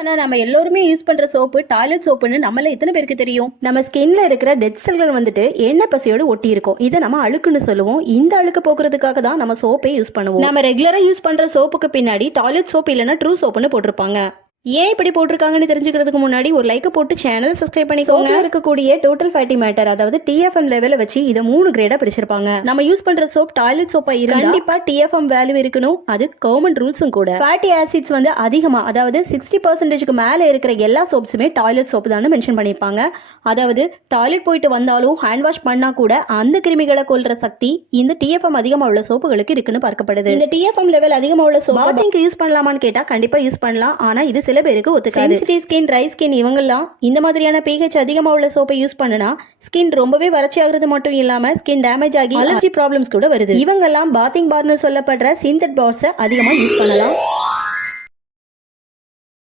ஆனா நம்ம எல்லோருமே யூஸ் பண்ற சோப்பு டாய்லெட் சோப்புன்னு நம்மள எத்தனை பேருக்கு தெரியும்? நம்ம ஸ்கின்ல இருக்கிற டெட் செல்கள் வந்துட்டு எண்ணெய் பசையோடு ஒட்டி இருக்கும். இதை நம்ம அழுக்குன்னு சொல்லுவோம். இந்த அழுக்கு போக்குறதுக்காக தான் நம்ம சோப்பை யூஸ் பண்ணுவோம். நம்ம ரெகுலரா யூஸ் பண்ற சோப்புக்கு பின்னாடி டாய்லெட் சோப் இல்லைன்னா ட்ரூ சோப்புன்னு போட்டிருப்பாங்க. ஏன் இப்படி போட்டிருக்காங்கன்னு தெரிஞ்சுக்கிறதுக்கு முன்னாடி ஒரு லைக் போட்டு சேனல் சப்ஸ்கிரைப் பண்ணிக்கோங்க. இருக்கக்கூடிய டோட்டல் ஃபேட்டி மேட்டர் அதாவது TFM லெவல வச்சு இதை 3 கிரேடா பிரிச்சிருப்பாங்க. நம்ம யூஸ் பண்ற சோப் டாய்லெட் சோப்பா இருந்தா கண்டிப்பா TFM வேல்யூ இருக்கணும். அது கவர்மெண்ட் ரூல்ஸும் கூட. ஃபேட்டி ஆசிட்ஸ் வந்து அதிகமா அதாவது 60% மேல இருக்கிற எல்லா சோப்ஸுமே டாய்லெட் சோப் தான் மென்ஷன் பண்ணிருப்பாங்க. அதாவது டாய்லெட் போயிட்டு வந்தாலும் ஹேண்ட் வாஷ் பண்ணா கூட அந்த கிருமிகளை கொல்ற சக்தி இந்த TFM அதிகமா உள்ள சோப்புகளுக்கு இருக்குன்னு பார்க்கப்படுது. இந்த TFM லெவல் அதிகமா உள்ள சோப் பாத்திங்க்கு யூஸ் பண்ணலாமான்னு கேட்டா கண்டிப்பா யூஸ் பண்ணலாம். ஆனா இது சில பேருக்கு ஒத்துக்காது. சென்சிட்டிவ் ஸ்கின், ட்ரை ஸ்கின் இவங்கெல்லாம் இந்த மாதிரியான pH அதிகமா உள்ள சோப்பை யூஸ் பண்ணனா ஸ்கின் ரொம்பவே வறட்சி ஆகுறது மட்டும் இல்லாம ஸ்கின் டேமேஜ் ஆகி அலர்ஜி ப்ராப்ளம்ஸ் கூட வருது. இவங்கெல்லாம் பாத்திங் பார்னு சொல்லப்படுற சிந்தட் பார்ஸை அதிகமா யூஸ் பண்ணலாம்.